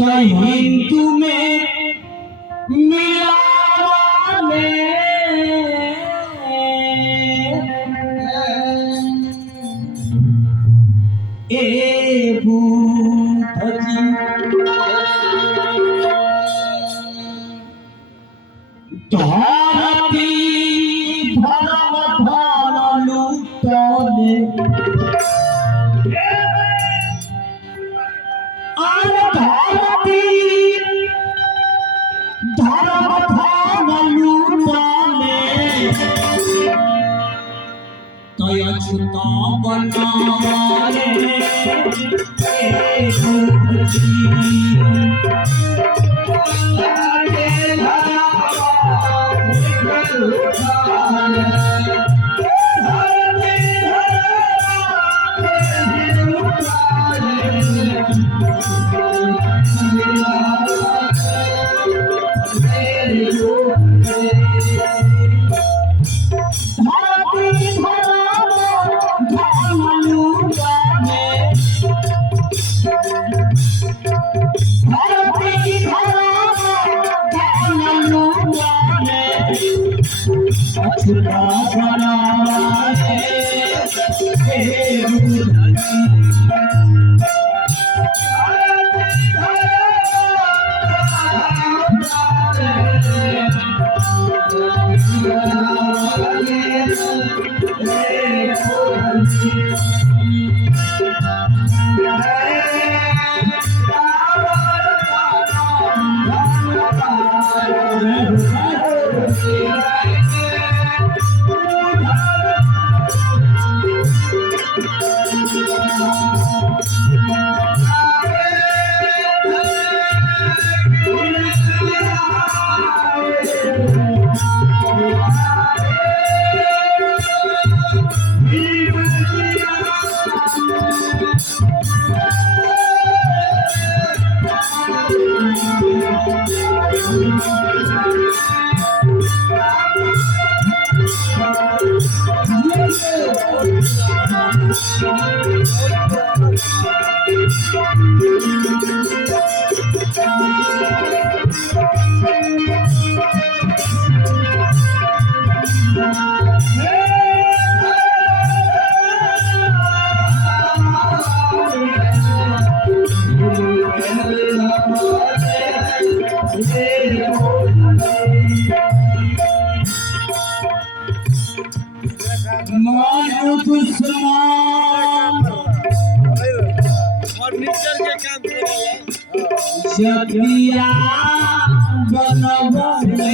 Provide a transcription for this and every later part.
हिंदू में मिलाने ए भूतजी धरती धर्म धन लूटने अछूता बनाए जतिया बनबले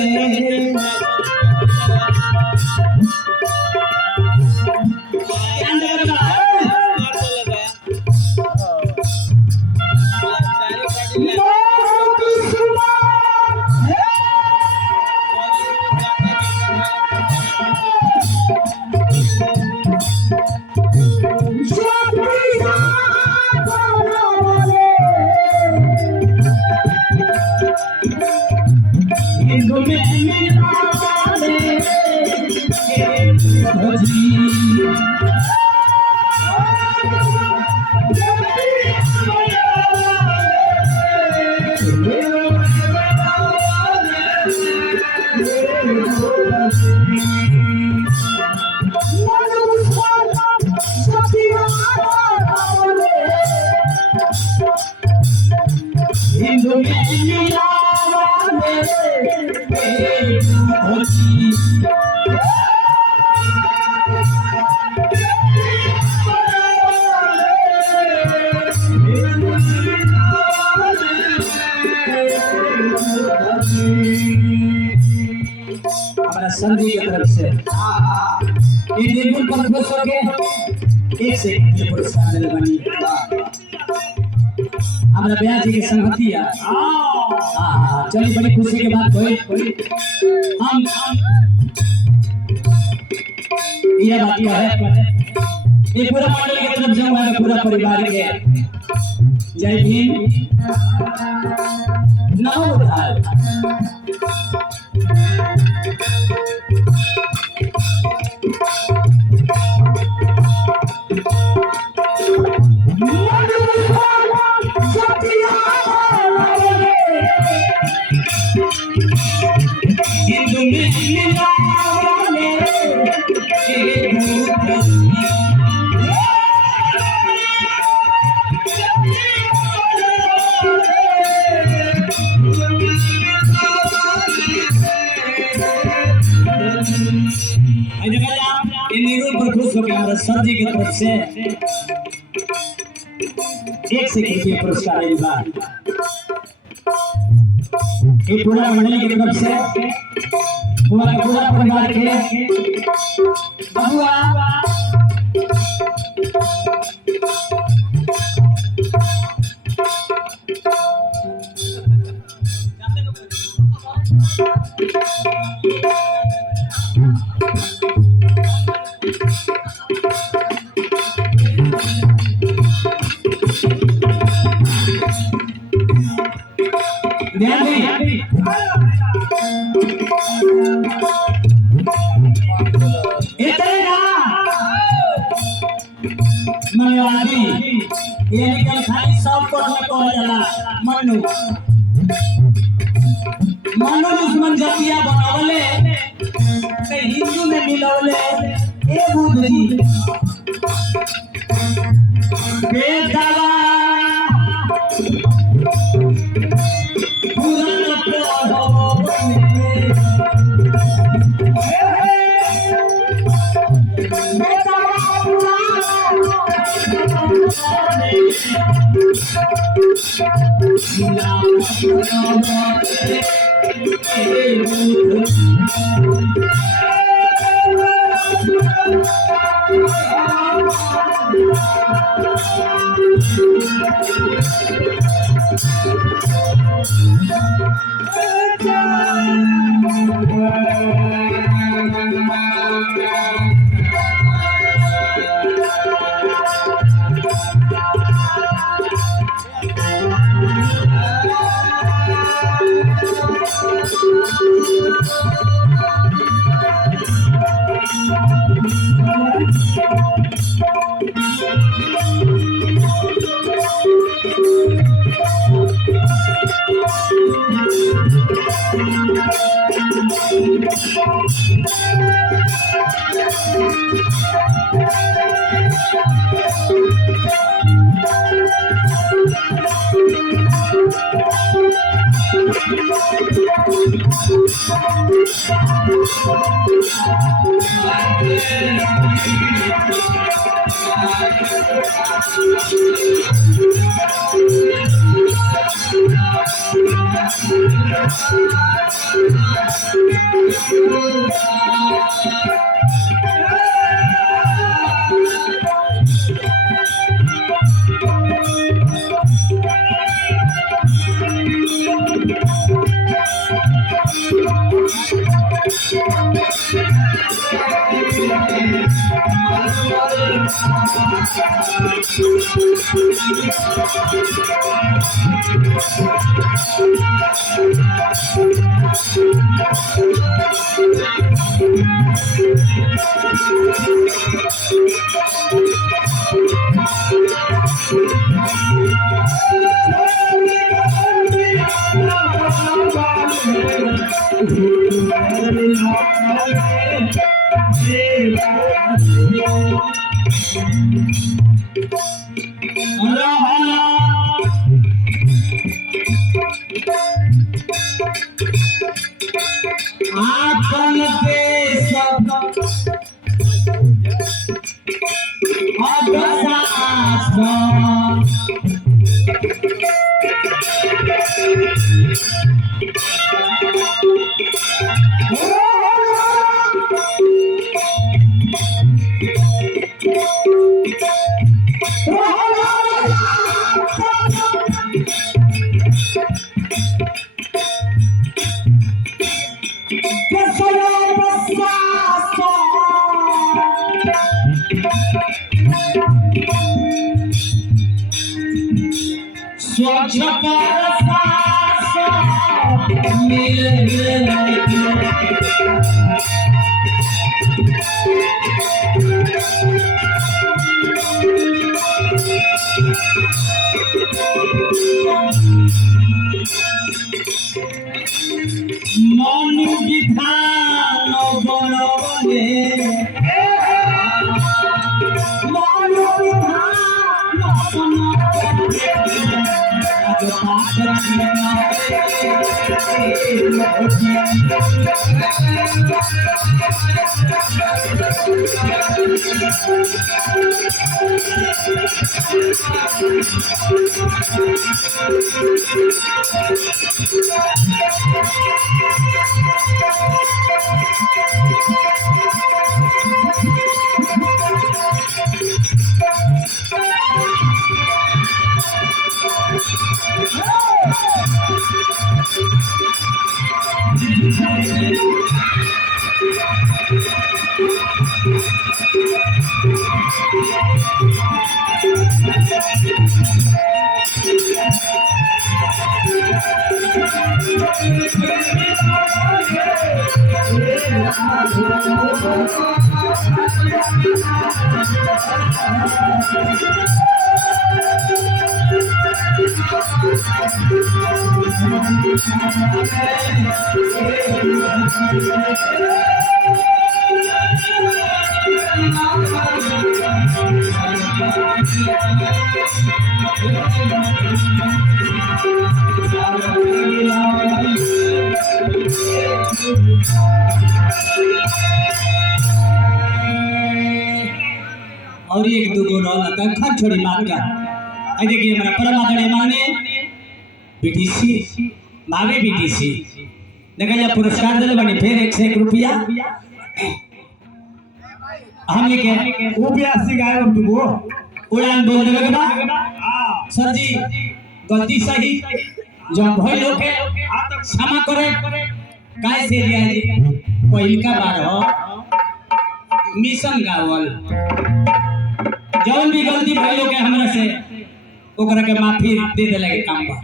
संधि की तरफ से ये निर्गुण परमेश्वर के एक से एक पुरस्कार मिले बनी हमारा ब्याह जी के संगति है चलिए बड़ी खुशी के बात कोई हम ये बात है ये पूरा मंडल की तरफ से हमारे पूरा परिवार के जय भीम नमो बुद्धाय। सर जी की तरफ से 1 सेकंड के पुरस्कार मिला। ये पूरा मंडली की तरफ से पूरा परिवार के बबुआ मलयाली ये निकल खाली सब को में कह जाला मनु दुश्मन जतिया बनावले ते हिंदू में मिलवले ए बुद्ध जी बेदावा पूरा पढ़ो स्वच्छ परसास मिले मन विधान बनवले मन विधान और एक दो कंखा छोड़ी बात का आई देखिए हमारा परम आदरणीय माननीय बीटीसी भावी बीटीसी देखा जा पुरस्कार दिले बनी फिर 101 रुपया हम लेके वो भी 80 गाय हम तुमको उड़ान बोल देवे के बाद सर जी गलती सही जब भई लोग के क्षमा करे काय से रिया जी पहिल का बार हो मिशन गावल जौन भी गलती भइलो के हमरा से ओकरा के माफी दे देले के काम बा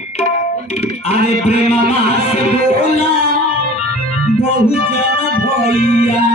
अरे प्रेम से बोला बहुत जन भैया